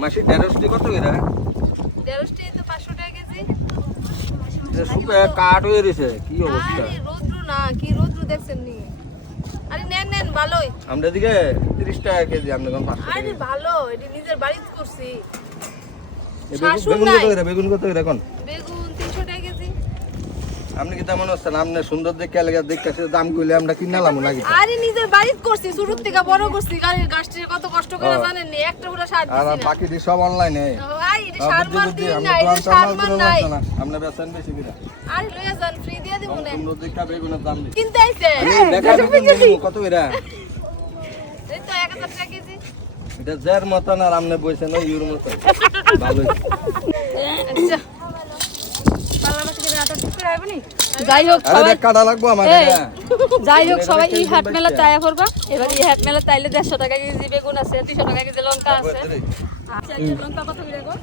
মাসি ঢেঁড়সটি কত করে? ঢেঁড়সটি তো 500 টাকা কেজি। শুকিয়ে কাঠ হয়ে রয়েছে, কি অবস্থা? আরে রৌদ্র না, কি রৌদ্র দেখছেন নি? আরে নেন ভালোই। আমরা দিকে 30 টাকা কেজি, আমরা কোন 500 টাকা। আরে ভালো, এটা নিজের বাড়িতে করছি। বেগুন কত করে? বেগুন কত করে এখন? বেগুন 300 টাকা কেজি। আপনি কি তেমন হচ্ছেন? আপনি সুন্দর দেখে এলাকা দেখতেছে, দাম কইলে আমরা কিনালাম নাকি? আরে নিজের বাড়িতে করছি, শুরু থেকে বড় করছি। গাড়ির গাছটি কত কষ্ট করে জানেন নি? একটা পুরো সার আর দিছি না। বাকি দি সব অনলাইনে। আই এটা সার মার দিই না, এটা সার মার নাই। আমরা বেচেন বেশি করে। আরে লইয়া যান, ফ্রি দিয়ে দিব না। সুন্দর দেখে বেগুনের দাম দিই। কিনতে আইছে। দেখা বেগুন নেবো, কত করে? এই তো 1000 টাকা কেজি। এটা জের মতন আর আমনে বইছেন ওই ইউর মতন। ভালোই। আচ্ছা যাই হোক আরে সবাই দেখ কাটা লাগবো আমার এই, এটা। যাই হোক সবাই এই হাট মেলা চায়া করবা। এবার এই হাট মেলা চাইলে 150 টাকা কেজি বেগুন আছে, 300 টাকা কেজি লঙ্কা আছে। আচ্ছা, লঙ্কা কত করে গো?